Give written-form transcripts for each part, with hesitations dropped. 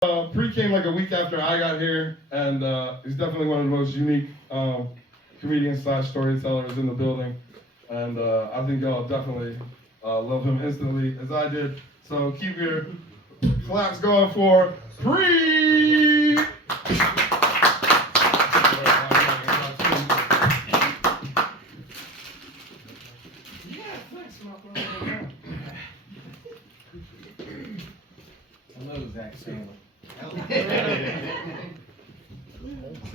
Pre came like a week after I got here, and he's definitely one of the most unique comedians / storytellers in the building. And I think y'all definitely love him instantly, as I did. So keep your claps going for Pre! Hello, Zacks Family. So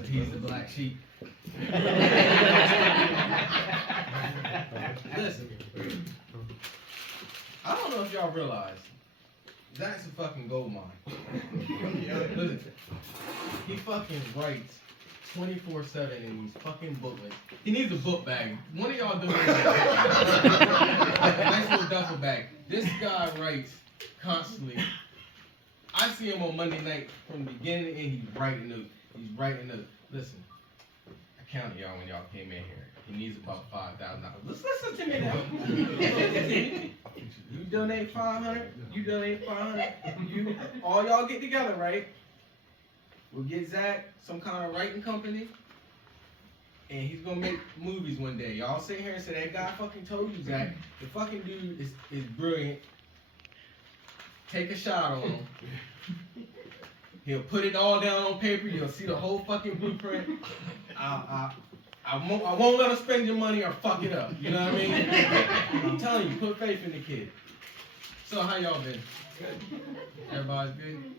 he's the black sheep. Listen, I don't know if y'all realize, Zacks a fucking gold mine. Listen, he fucking writes 24/7 in these fucking booklets. He needs a book bag. One of y'all do it. A nice little duffel bag. This guy writes constantly. I see him on Monday night from the beginning and he's writing notes. He's writing notes. Listen, I counted y'all when y'all came in here. He needs about $5,000. Listen to me now. You donate 500. You donate 500. You all y'all get together, right? We'll get Zach some kind of writing company, and he's gonna make movies one day. Y'all sit here and say that guy fucking told you, Zach. The fucking dude is brilliant. Take a shot on him. He'll put it all down on paper. You'll see the whole fucking blueprint. I won't let him spend your money or fuck it up. You know what I mean? I'm telling you, put faith in the kid. So how y'all been? Good. Everybody's good?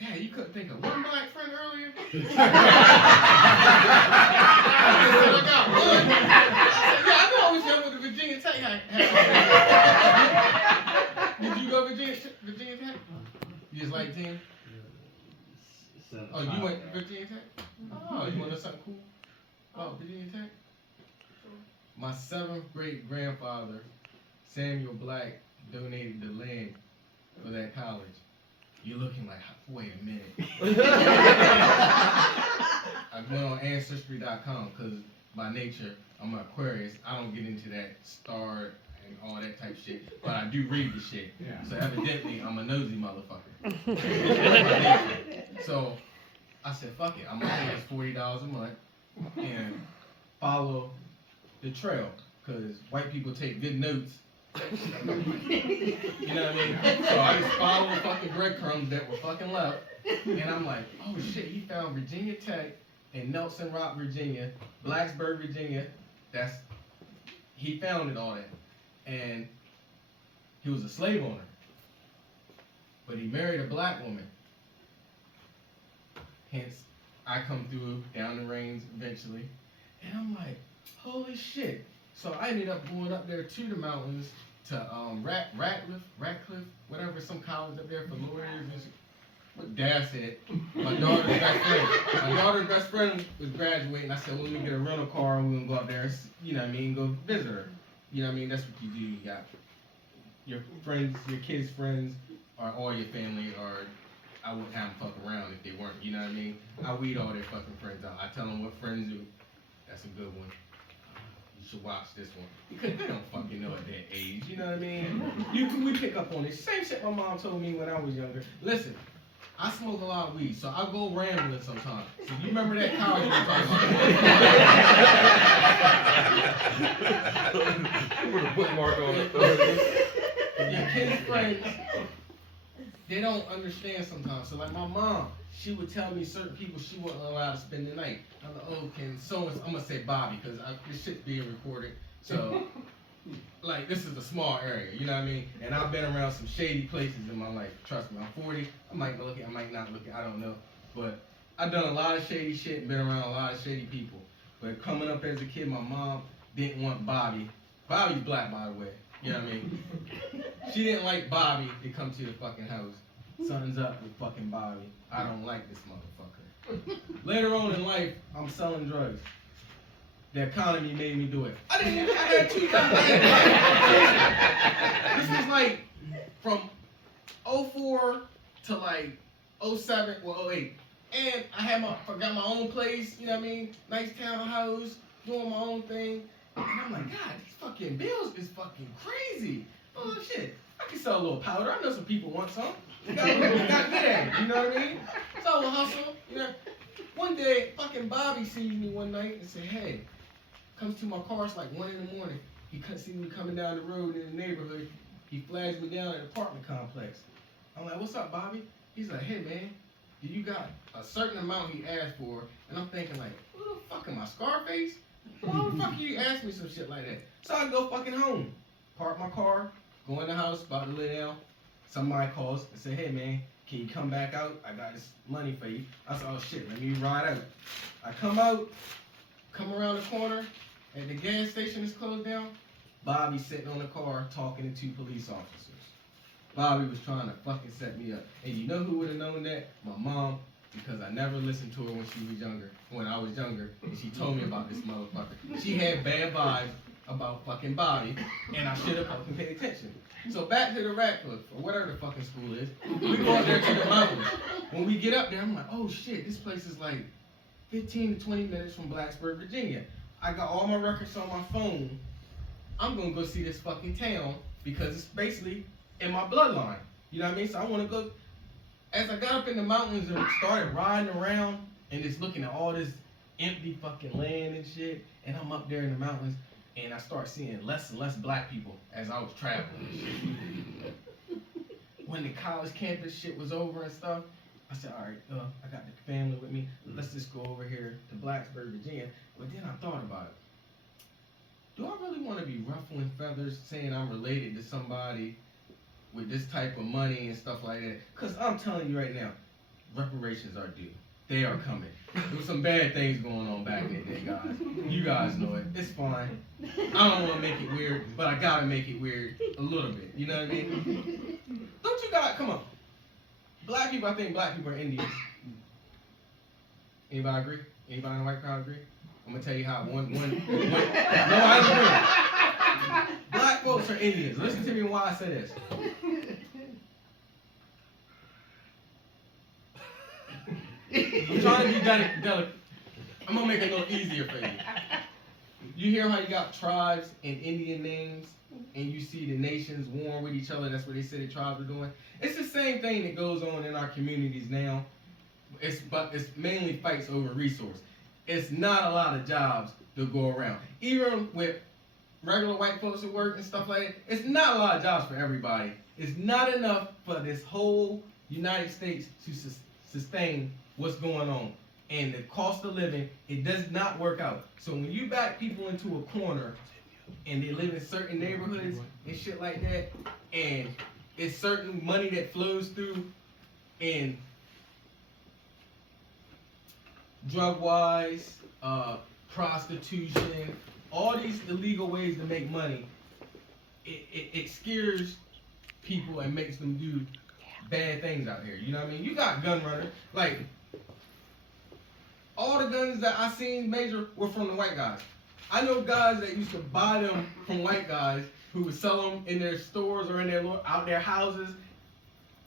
Yeah, you couldn't think of one black friend earlier? I got one. Yeah, I know I was young with the Virginia Tech. Did you go Virginia Tech? You just like team? Oh, you went to Virginia Tech? Oh, you want to know something cool about Virginia Tech? My 7th great grandfather, Samuel Black, donated the land for that college. You're looking like, wait a minute. I went on Ancestry.com because by nature, I'm an Aquarius. I don't get into that star and all that type of shit, but I do read the shit. Yeah. So evidently, I'm a nosy motherfucker. So I said, fuck it. I'm gonna pay this $40 a month and follow the trail, because white people take good notes. You know what I mean? So I just followed the fucking breadcrumbs that were fucking left, and I'm like, oh shit, he found Virginia Tech in Nelson Rock, Virginia, Blacksburg, Virginia. He founded all that. And he was a slave owner. But he married a black woman. Hence, I come through down the range eventually. And I'm like, holy shit. So I ended up going up there to the mountains to Ratcliffe, whatever, some college up there for lawyers. What Dad said, my daughter's best friend. My daughter's best friend was graduating. I said, well, let me get a rental car and we're gonna go up there, you know what I mean, go visit her. You know what I mean? That's what you do. You got your friends, your kids' friends, or all your family, or I wouldn't have them fuck around if they weren't. You know what I mean? I weed all their fucking friends out. I tell them what friends do. That's a good one. You should watch this one. Because they don't fucking know at that age. You know what I mean? We pick up on it. Same shit my mom told me when I was younger. Listen, I smoke a lot of weed, so I go rambling sometimes. So you remember that college you were talking about? Put a bookmark on it. Your kids' friends, they don't understand sometimes. So like my mom, she would tell me certain people she wasn't allowed to spend the night. I'm like, oh, can so I'm gonna say Bobby because this shit's being recorded. So like this is a small area, you know what I mean? And I've been around some shady places in my life. Trust me, I'm 40. I might look it, I might not look it, I don't know. But I've done a lot of shady shit and been around a lot of shady people. But coming up as a kid, my mom didn't want Bobby. Bobby's black, by the way. You know what I mean? She didn't like Bobby to come to the fucking house. Something's up with fucking Bobby. I don't like this motherfucker. Later on in life, I'm selling drugs. The economy made me do it. I had 2 jobs. This was like from 04 to like 07 or 08. And I got my own place, you know what I mean? Nice townhouse, doing my own thing. And I'm like, God, these fucking bills is fucking crazy. Oh shit, I can sell a little powder. I know some people want some. Got good at it, you know what I mean? So I would hustle, you know. One day, fucking Bobby sees me one night and said, hey, comes to my car, it's like 1 in the morning. He couldn't see me coming down the road in the neighborhood. He flags me down at an apartment complex. I'm like, what's up, Bobby? He's like, hey, man, you got a certain amount he asked for. And I'm thinking, like, who the fuck am I, Scarface? Why the fuck you ask me some shit like that? So I go fucking home, park my car, go in the house, about to lay down. Somebody calls and say, hey, man, can you come back out? I got this money for you. I said, oh, shit, let me ride out. I come out, come around the corner, and the gas station is closed down. Bobby sitting on the car talking to 2 police officers. Bobby was trying to fucking set me up. And you know who would have known that? My mom, because I never listened to her when she was younger. When I was younger, and she told me about this motherfucker. She had bad vibes about fucking Bobby, and I should have fucking paid attention. So back to the Ratcliffe, or whatever the fucking school is. We go up there to the mountains. When we get up there, I'm like, oh shit, this place is like 15 to 20 minutes from Blacksburg, Virginia. I got all my records on my phone. I'm gonna go see this fucking town because it's basically in my bloodline. You know what I mean? So I wanna go. As I got up in the mountains and started riding around and just looking at all this empty fucking land and shit, and I'm up there in the mountains and I start seeing less and less black people as I was traveling and shit. When the college campus shit was over and stuff, I said, all right, I got the family with me. Let's just go over here to Blacksburg, Virginia. But then I thought about it. Do I really want to be ruffling feathers saying I'm related to somebody with this type of money and stuff like that? Because I'm telling you right now, reparations are due. They are coming. There was some bad things going on back in the day, guys. You guys know it. It's fine. I don't want to make it weird, but I got to make it weird a little bit. You know what I mean? Don't you guys, come on. Black people, I think black people are Indians. Anybody agree? Anybody in the white crowd agree? I'm gonna tell you how one no, I agree. Black folks are Indians. Listen to me why I say this. I'm trying to be delicate. I'm gonna make it a little easier for you. You hear how you got tribes and Indian names, and you see the nations warring with each other. That's what they say the tribes are doing. It's the same thing that goes on in our communities now. But it's mainly fights over resource. It's not a lot of jobs to go around. Even with regular white folks at work and stuff like that, it's not a lot of jobs for everybody. It's not enough for this whole United States to sustain what's going on. And the cost of living, it does not work out. So when you back people into a corner and they live in certain neighborhoods and shit like that, and it's certain money that flows through and drug-wise, prostitution, all these illegal ways to make money, it scares people and makes them do bad things out here. You know what I mean? You got gun runners. Like, all the guns that I seen major were from the white guys. I know guys that used to buy them from white guys who would sell them in their stores or in their out their houses.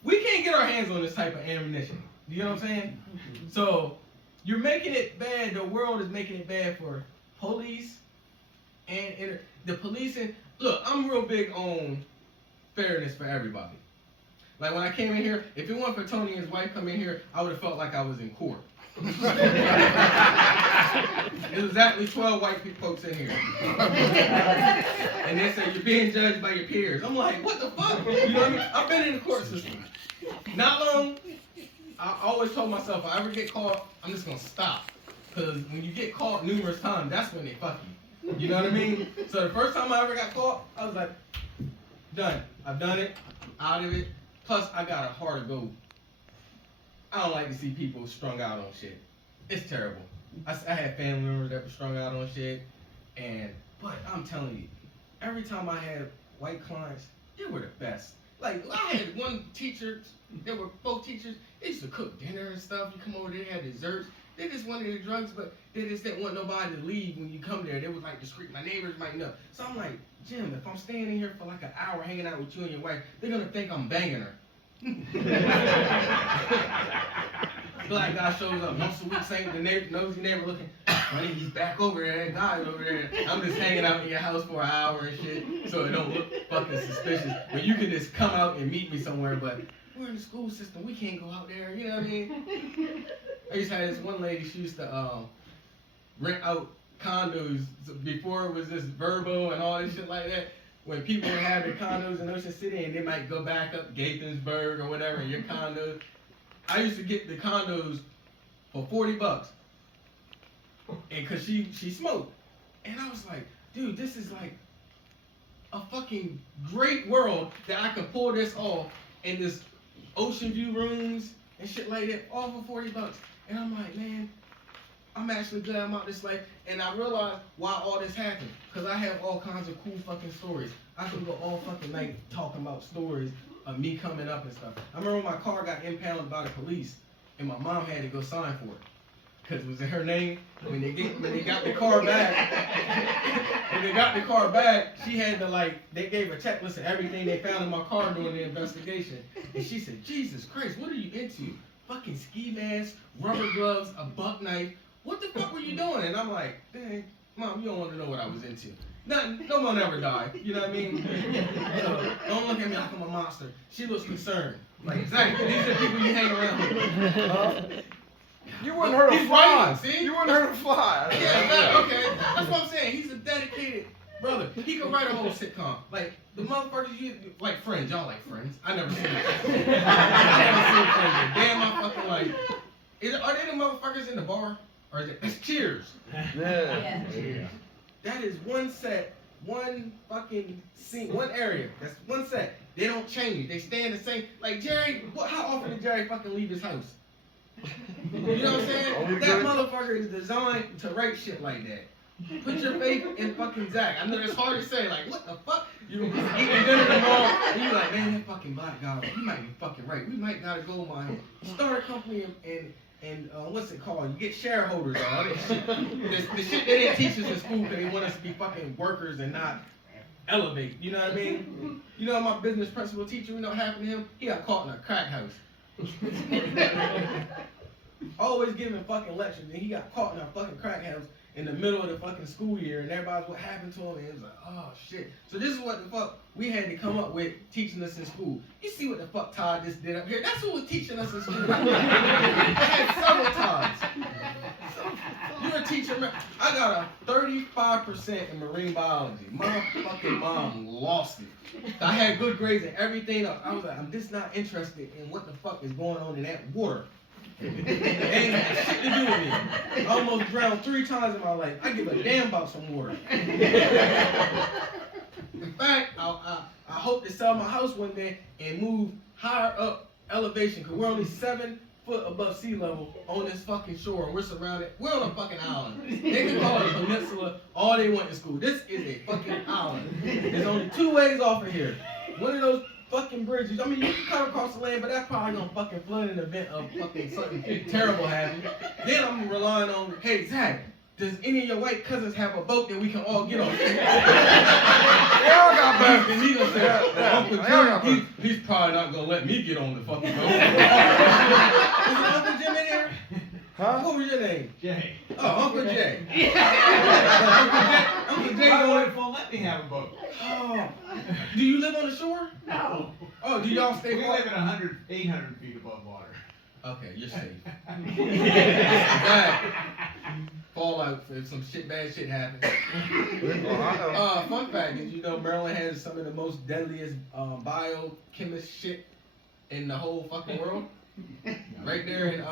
We can't get our hands on this type of ammunition. You know what I'm saying? So you're making it bad. The world is making it bad for police and the policing. Look, I'm real big on fairness for everybody. Like when I came in here, if it weren't for Tony and his wife coming in here, I would have felt like I was in court. It was exactly 12 white folks in here. And they said, you're being judged by your peers. I'm like, what the fuck? You know what I mean? I've been in the court system. Not long. I always told myself, if I ever get caught, I'm just going to stop. Because when you get caught numerous times, that's when they fuck you. You know what I mean? So the first time I ever got caught, I was like, done. I've done it. Out of it. Plus, I got a heart of gold. I don't like to see people strung out on shit. It's terrible. I had family members that were strung out on shit. But I'm telling you, every time I had white clients, they were the best. Like, I had one teacher, there were both teachers, they used to cook dinner and stuff. You come over there, they had desserts. They just wanted the drugs, but they just didn't want nobody to leave when you come there. They was like discreet. My neighbors might know. So I'm like, Jim, if I'm staying in here for like an hour hanging out with you and your wife, they're going to think I'm banging her. Black guy shows up once a week, saying the nosy neighbor looking, honey, he's back over there, that guy's over there. I'm just hanging out in your house for an hour and shit, so it don't look fucking suspicious. But you can just come out and meet me somewhere, but we're in the school system. We can't go out there. You know what I mean? I used to have this one lady. She used to rent out condos before it was this Verbo and all this shit like that. When people would have their condos in Ocean City and they might go back up Gaithersburg or whatever, your condo. I used to get the condos for $40. And cause she smoked. And I was like, dude, this is like a fucking great world that I could pull this off in this ocean view rooms and shit like that, all for $40. And I'm like, man, I'm actually glad I'm out this life. And I realized why all this happened. Because I have all kinds of cool fucking stories. I can go all fucking night talking about stories of me coming up and stuff. I remember when my car got impounded by the police and my mom had to go sign for it. Because it was in her name. When they got the car back, she had to they gave a checklist of everything they found in my car during the investigation. And she said, Jesus Christ, what are you into? Fucking ski mask, rubber gloves, a buck knife. What the fuck were you doing? And I'm like, dang, Mom, you don't want to know what I was into. No one ever died. You know what I mean? So, don't look at me like I'm a monster. She looks concerned. Like, Zach, these are people you hang around with. You wouldn't hurt a fly. See? You wouldn't hurt a fly. Yeah, okay. That's what I'm saying. He's a dedicated brother. He could write a whole sitcom. Like, the motherfuckers, like Friends. Y'all like Friends. I never seen it. I never seen Friends. Damn, I fucking like. Are they the motherfuckers in the bar? Or is it? It's Cheers. Yeah. That is one set, one fucking scene, one area. That's one set. They don't change. They stay in the same. Like Jerry, how often did Jerry fucking leave his house? You know what I'm saying? That motherfucker is designed to write shit like that. Put your faith in fucking Zach. I know it's hard to say, like, what the fuck? You eating dinner tomorrow, and you're like, man, that fucking black guy, you might be fucking right. We might gotta go my head. Start a company and what's it called? You get shareholders on all this shit. The shit they didn't teach us in school because they want us to be fucking workers and not elevate. You know what I mean? You know my business principal teacher, you know what happened to him? He got caught in a crack house. Always giving fucking lectures, and he got caught in a fucking crack house in the middle of the fucking school year, and everybody's what happened to him, and it was like, oh shit. So this is what the fuck we had to come up with teaching us in school. You see what the fuck Todd just did up here? That's what was teaching us in school. I had several Todds. You're a teacher. I got a 35% in marine biology. My fucking mom lost it. I had good grades and everything. I was like, I'm just not interested in what the fuck is going on in that water. It ain't had shit to do with me. I almost drowned 3 times in my life. I give a damn about some water. In fact, I hope to sell my house one day and move higher up elevation, because we're only 7 foot above sea level on this fucking shore, and we're surrounded. We're on a fucking island. They can call it a peninsula all they want in school. This is a fucking island. There's only 2 ways off of here. One of those fucking bridges. I mean, you can cut across the land, but that's probably gonna fucking flood in the event of fucking something terrible happening. Then I'm relying on, hey Zach, does any of your white cousins have a boat that we can all get on? They all got boats. And he gonna say, Uncle Jim, he's probably not gonna let me get on the fucking boat. Is it Uncle Jim in here? Huh? What was your name? Jay. Oh, Uncle Jay. Uncle Jay My going. wife won't let me have a boat. Oh, do you live on the shore? No. Oh, do y'all stay? We live at 800 feet above water. Okay, you're safe. Zach, fallout if some bad shit happens. Fun fact, did you know Maryland has some of the most deadliest biochemist shit in the whole fucking world? Right there in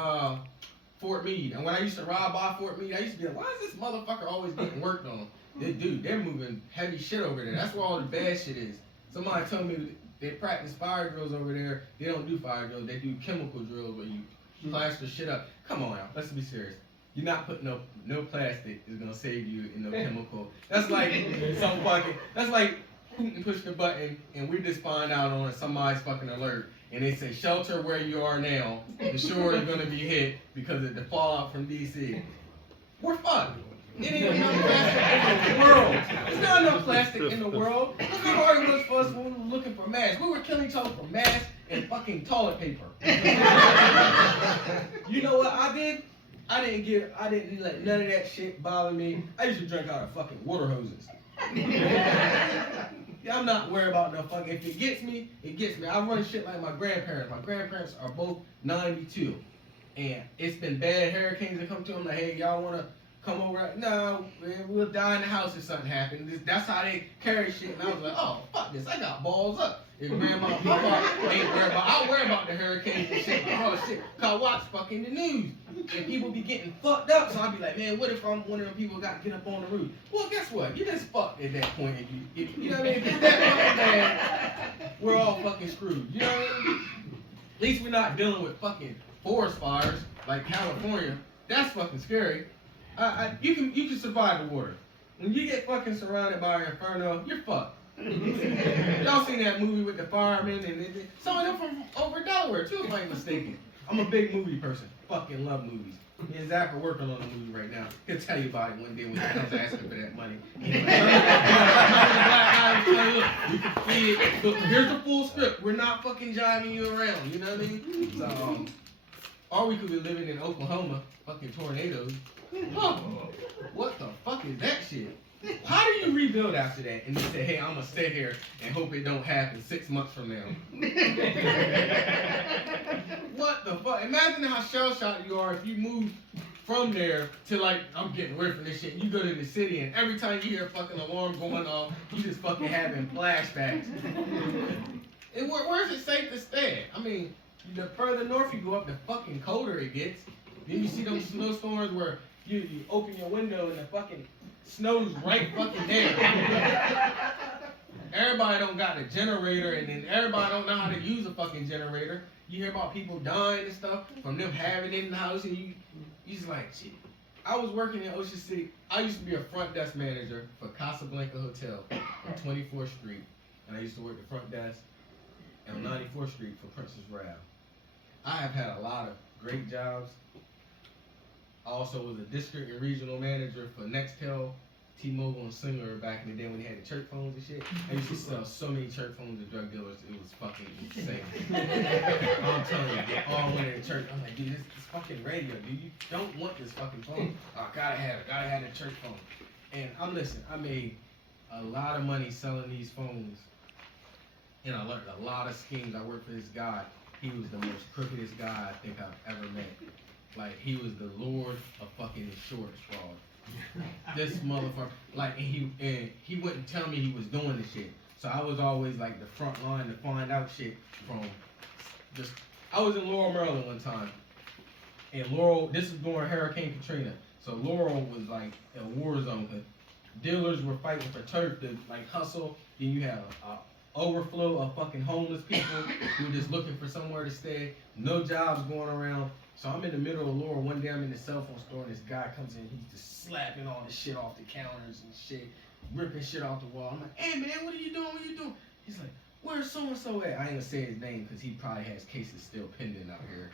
Fort Meade. And when I used to ride by Fort Meade, I used to be like, why is this motherfucker always getting worked on? Dude, they're moving heavy shit over there. That's where all the bad shit is. Somebody told me they practice fire drills over there. They don't do fire drills. They do chemical drills where you plaster shit up. Come on now, let's be serious. You're not putting no plastic is gonna save you in no chemical. That's like some fucking. That's like Putin pushed the button and we just find out on somebody's fucking alert and they say shelter where you are now. The shore is gonna be hit because of the fallout from DC. We're fucked. It ain't enough plastic in the world. There's not enough plastic in the world. We already was for us when we were looking for masks. We were killing each other for masks and fucking toilet paper. You know what I did? I didn't let none of that shit bother me. I used to drink out of fucking water hoses. Yeah, I'm not worried about no fucking. If it gets me, it gets me. I run shit like my grandparents. My grandparents are both 92, and it's been bad hurricanes that come to them. Like, hey, y'all wanna come over? No, man, we'll die in the house if something happens. That's how they carry shit. And I was like, oh fuck this, I got balls up. If grandma and papa ain't worried about, I worry about the hurricanes and shit. Like, oh shit, cause I watch fucking the news and people be getting fucked up. So I be like, man, what if I'm one of them people got to get up on the roof? Well, guess what? You just fucked at that point. If you know what I mean? If it's that fucking bad, we're all fucking screwed. You know what I mean? At least we're not dealing with fucking forest fires like California. That's fucking scary. You can survive the water. When you get fucking surrounded by an inferno, you're fucked. Y'all seen that movie with the firemen and some of them from over Delaware too, if I ain't mistaken. I'm a big movie person. Fucking love movies. Me and Zach are working on a movie right now. He'll tell you about it one day when he comes asking for that money. Look, here's the full script. We're not fucking jiving you around. You know what I mean? So, or we could be living in Oklahoma, fucking tornadoes. Huh. What the fuck is that shit? How do you rebuild after that? And then say, hey, I'm gonna stay here and hope it don't happen 6 months from now. What the fuck? Imagine how shell-shocked you are if you move from there to like, I'm getting away from this shit. And you go to the city and every time you hear a fucking alarm going off, you just fucking having flashbacks. And where's it safe to stay? I mean, the further north you go up, the fucking colder it gets. Then you see those snowstorms where you open your window and the fucking snow's right fucking there. Everybody don't got a generator, and then everybody don't know how to use a fucking generator. You hear about people dying and stuff from them having it in the house, and you just like, shit. I was working in Ocean City. I used to be a front desk manager for Casablanca Hotel on 24th Street, and I used to work the front desk on 94th Street for Princess Rab. I have had a lot of great jobs. I also was a district and regional manager for Nextel, T-Mobile, and Singular back in the day when they had the church phones and shit. I used to sell so many church phones to drug dealers, it was fucking insane. I'm telling you, they all went in the church. I'm like, dude, this fucking radio, dude, you don't want this fucking phone. I gotta have the church phone. And I made a lot of money selling these phones, and I learned a lot of schemes. I worked for this guy. He was the most crookedest guy I think I've ever met. Like, he was the lord of fucking insurance fraud. This motherfucker, like, and he wouldn't tell me he was doing the shit. So I was always like the front line to find out shit from just. I was in Laurel, Maryland one time, and Laurel. This is during Hurricane Katrina, so Laurel was like a war zone. Cause dealers were fighting for turf to like hustle. Then you have a overflow of fucking homeless people who are just looking for somewhere to stay. No jobs going around. So I'm in the middle of Laurel. One day I'm in the cell phone store and this guy comes in. He's just slapping all this shit off the counters and shit, ripping shit off the wall. I'm like, hey man, what are you doing? What are you doing? He's like, where's so and so at? I ain't gonna say his name because he probably has cases still pending out here.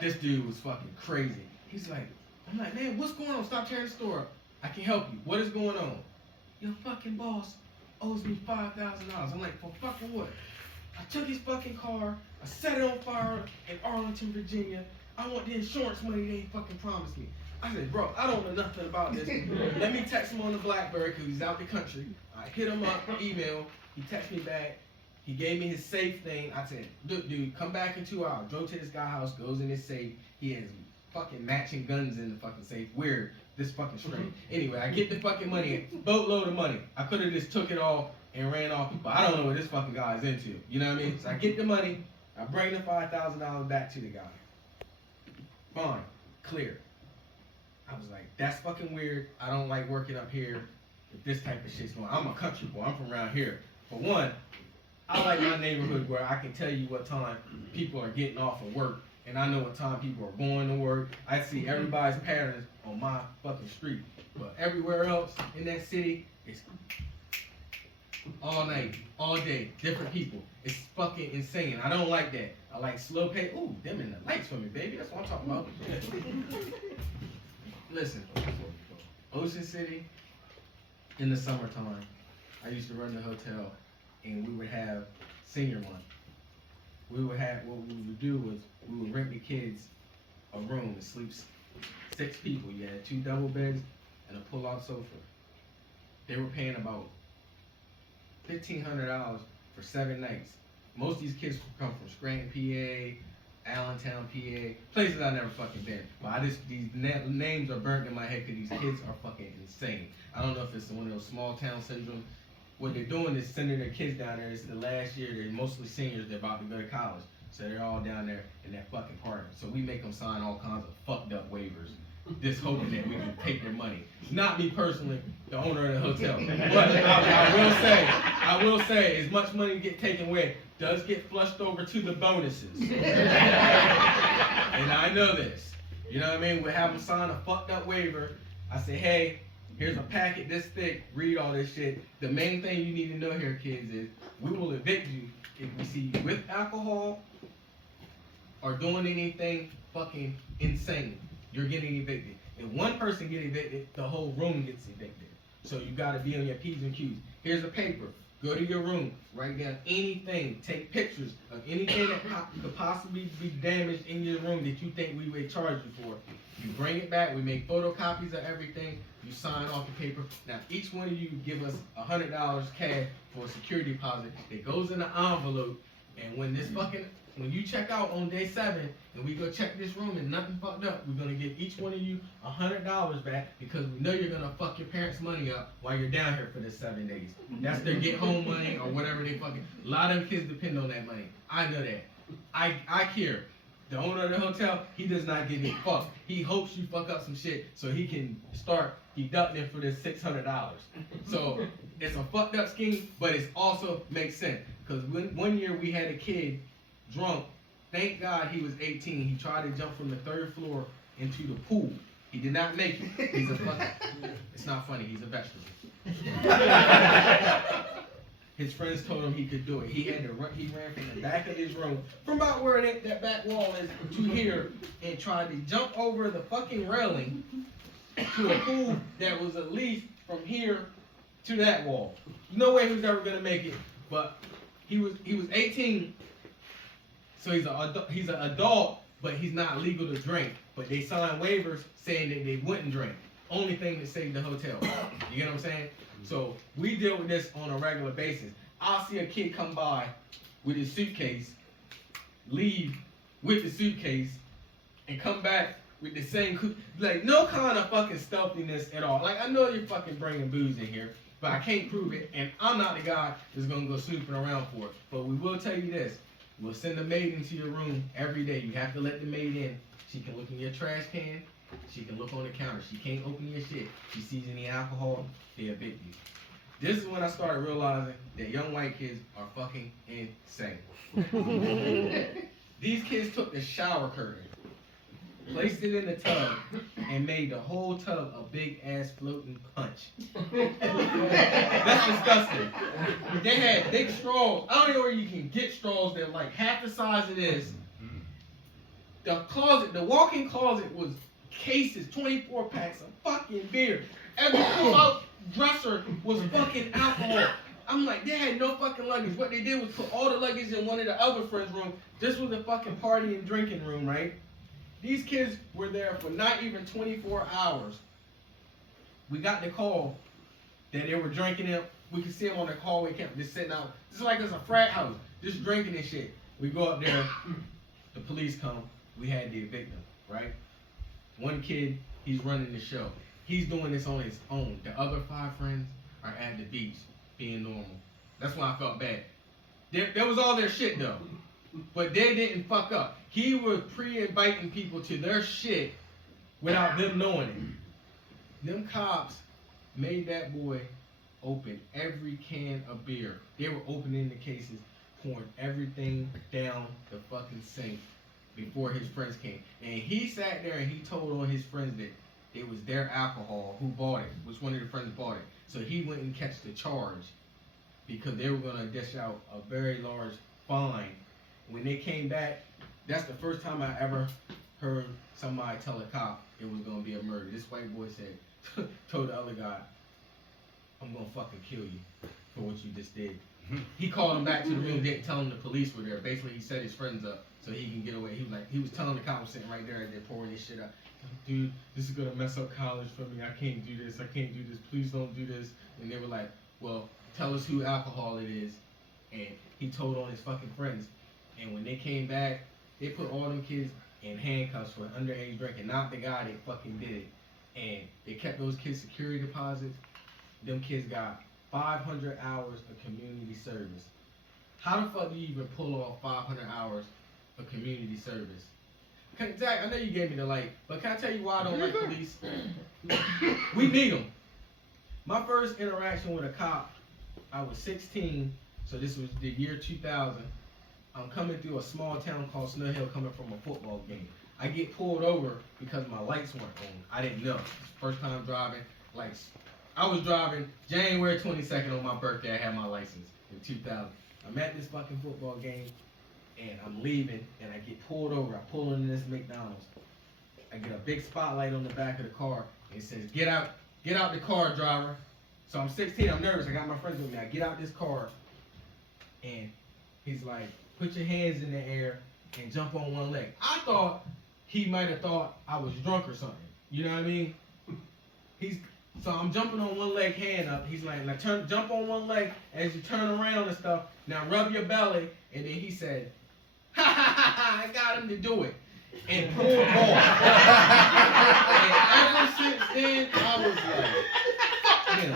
This dude was fucking crazy. He's like, I'm like, man, what's going on? Stop tearing the store up. I can help you. What is going on? Your fucking boss owes me $5,000. I'm like, for fucking what? I took his fucking car, I set it on fire in Arlington, Virginia. I want the insurance money they fucking promised me. I said, bro, I don't know nothing about this. Let me text him on the BlackBerry because he's out the country. I hit him up, email. He texted me back. He gave me his safe thing. I said, look, dude, come back in 2 hours. Drove to this guy's house, goes in his safe. He has fucking matching guns in the fucking safe. Weird. This fucking strange. Anyway, I get the fucking money, boatload of money. I could have just took it all and ran off, but I don't know what this fucking guy is into. You know what I mean? So I get the money, I bring the $5,000 back to the guy. Fine, clear. I was like, that's fucking weird. I don't like working up here if this type of shit's going on. I'm a country boy, I'm from around here. For one, I like my neighborhood where I can tell you what time people are getting off of work, and I know what time people are going to work. I see everybody's patterns on my fucking street. But everywhere else in that city, it's all night, all day, different people. It's fucking insane. I don't like that. I like slow pay. Ooh, them in the lights for me, baby. That's what I'm talking about. Listen, Ocean City, in the summertime, I used to run the hotel, and we would have senior month. What we would do was we would rent the kids a room to sleep 6 people. You had 2 double beds and a pull-out sofa. They were paying about $1,500 for 7 nights. Most of these kids come from Scranton, PA, Allentown, PA, places I never fucking been. But these names are burnt in my head because these kids are fucking insane. I don't know if it's one of those small town syndromes. What they're doing is sending their kids down there. It's the last year. They're mostly seniors. They're about to go to college. So they're all down there in that fucking party. So we make them sign all kinds of fucked up waivers, just hoping that we can take their money. Not me personally, the owner of the hotel. But I will say, as much money get taken away, does get flushed over to the bonuses. And I know this. You know what I mean? We have them sign a fucked up waiver. I say, hey, here's a packet this thick. Read all this shit. The main thing you need to know here, kids, is we will evict you if we see you with alcohol or doing anything fucking insane. You're getting evicted. If one person gets evicted, the whole room gets evicted. So you gotta be on your P's and Q's. Here's a paper. Go to your room. Write down anything. Take pictures of anything that could possibly be damaged in your room that you think we would charge you for. You bring it back. We make photocopies of everything. You sign off the paper. Now each one of you give us $100 cash for a security deposit that goes in an envelope. And when you check out on day 7 and we go check this room and nothing fucked up, we're gonna give each one of you $100 back because we know you're gonna fuck your parents' money up while you're down here for this 7 days. That's their get home money or whatever they fucking. A lot of them kids depend on that money. I know that. I care. The owner of the hotel, he does not give a fuck. He hopes you fuck up some shit so he can start deducting for this $600. So it's a fucked up scheme, but it also makes sense. Because one year we had a kid drunk. Thank God he was 18. He tried to jump from the 3rd floor into the pool. He did not make it. He's a fucking. It's not funny. He's a vegetable. His friends told him he could do it. He ran from the back of his room, from about where that back wall is to here, and tried to jump over the fucking railing to a pool that was at least from here to that wall. No way he was ever gonna make it. But he was 18. So he's an adult, but he's not legal to drink. But they signed waivers saying that they wouldn't drink. Only thing that saved the hotel. You get what I'm saying? So we deal with this on a regular basis. I'll see a kid come by with his suitcase, leave with the suitcase, and come back with the same, like no kind of fucking stealthiness at all. Like I know you're fucking bringing booze in here, but I can't prove it, and I'm not the guy that's gonna go snooping around for it. But we will tell you this. We'll send a maid into your room every day. You have to let the maid in. She can look in your trash can. She can look on the counter. She can't open your shit. She sees any alcohol, they evict you. This is when I started realizing that young white kids are fucking insane. These kids took the shower curtain, placed it in the tub, and made the whole tub a big ass floating punch. That's disgusting. They had big straws. I don't know where you can get straws that like half the size of this. The walk-in closet was cases, 24 packs of fucking beer. Every pull-out dresser was fucking alcohol. I'm like, they had no fucking luggage. What they did was put all the luggage in one of the other friends' room. This was a fucking party and drinking room, right? These kids were there for not even 24 hours. We got the call that they were drinking it. We could see them on the hallway camp, just sitting out. This is like it's a frat house, just drinking and shit. We go up there, the police come. We had to evict them, right? One kid, he's running the show. He's doing this on his own. The other 5 friends are at the beach, being normal. That's why I felt bad. That was all their shit though. But they didn't fuck up. He was pre-inviting people to their shit without them knowing it. Them cops made that boy open every can of beer. They were opening the cases, pouring everything down the fucking sink before his friends came. And he sat there and he told all his friends that it was their alcohol who bought it, which one of the friends bought it. So he went and catch the charge because they were going to dish out a very large fine. When they came back, that's the first time I ever heard somebody tell a cop it was going to be a murder. This white boy said, told the other guy, I'm going to fucking kill you for what you just did. He called him back to the room, didn't tell him the police were there. Basically, he set his friends up so he can get away. He was telling the cops sitting right there and they're pouring this shit up. Dude, this is gonna mess up college for me. I can't do this. I can't do this. Please don't do this. And they were like, well, tell us who alcohol it is. And he told on his fucking friends. And when they came back, they put all them kids in handcuffs for underage drinking, not the guy that fucking did it. And they kept those kids' security deposits. Them kids got 500 hours of community service. How the fuck do you even pull off 500 hours of community service? Zach, I know you gave me the light, but can I tell you why I don't like police? We need them. My first interaction with a cop, I was 16, so this was the year 2000. I'm coming through a small town called Snow Hill coming from a football game. I get pulled over because my lights weren't on. I didn't know. First time driving, lights. I was driving January 22nd on my birthday. I had my license in 2000. I'm at this fucking football game, and I'm leaving, and I get pulled over. I pull into this McDonald's. I get a big spotlight on the back of the car, and it says, get out the car, driver. So I'm 16, I'm nervous. I got my friends with me. I get out this car, and he's like, put your hands in the air and jump on one leg. I thought he might have thought I was drunk or something. You know what I mean? So I'm jumping on one leg, hand up. He's like, now jump on one leg as you turn around and stuff. Now rub your belly. And then he said, ha ha ha ha, I got him to do it. And pulled off. And ever since then, I was like, fuck him.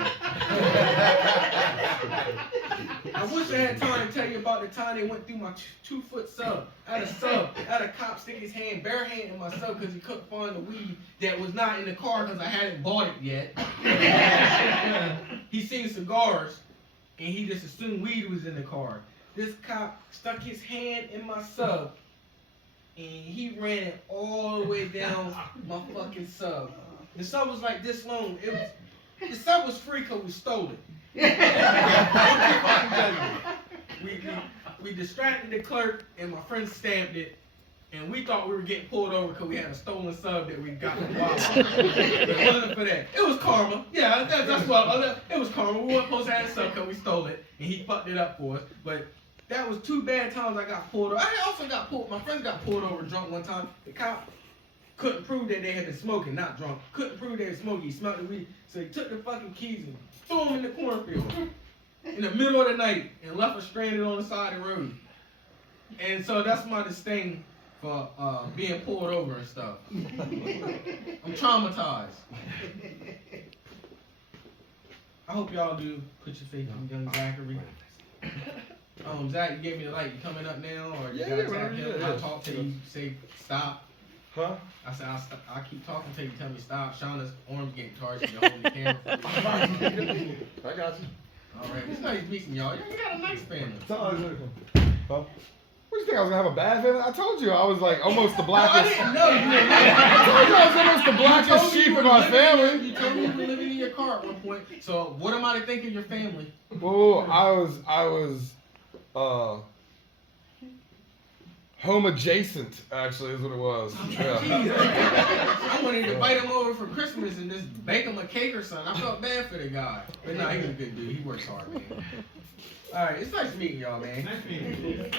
I wish I had time to tell you about the time they went through my 2-foot sub. I had a cop stick his hand, bare hand in my sub because he couldn't find the weed that was not in the car because I hadn't bought it yet. He seen cigars and he just assumed weed was in the car. This cop stuck his hand in my sub and he ran it all the way down my fucking sub. The sub was like this long. The sub was free because we stole it. We distracted the clerk and my friend stamped it and we thought we were getting pulled over because we had a stolen sub that we got from Wawa. It wasn't for that. It was karma. Yeah, that's what it was karma. We weren't supposed to have a sub because we stole it and he fucked it up for us. But that was 2 bad times I got pulled over. I also got pulled. My friends got pulled over drunk one time. The cop couldn't prove that they had been smoking, not drunk. Couldn't prove they were smoking. He smelled the weed. So he took the fucking keys and threw them in the cornfield in the middle of the night and left us stranded on the side of the road. And so that's my disdain for being pulled over and stuff. I'm traumatized. I hope y'all do put your faith in young Zachary. Zach, you gave me the light. You coming up now, or you gotta tap him? I talk till you say stop. Huh? I said I keep talking till you tell me stop. Shauna's arms getting charged. You're holding the camera. I got you. All right, it's nice meeting y'all. You got a nice family. Huh? What do you think? I was gonna have a bad family? I told you I was like almost the blackest. No, I didn't know you were I told you I was almost the blackest sheep in my family. You told me you were living in your car at one point. So what am I to think of your family? Well, I was home adjacent, actually, is what it was. Yeah. I wanted to invite him over for Christmas and just bake him a cake or something. I felt bad for the guy. But no, he's a good dude. He works hard, man. All right, it's nice meeting y'all, man. Nice meeting you.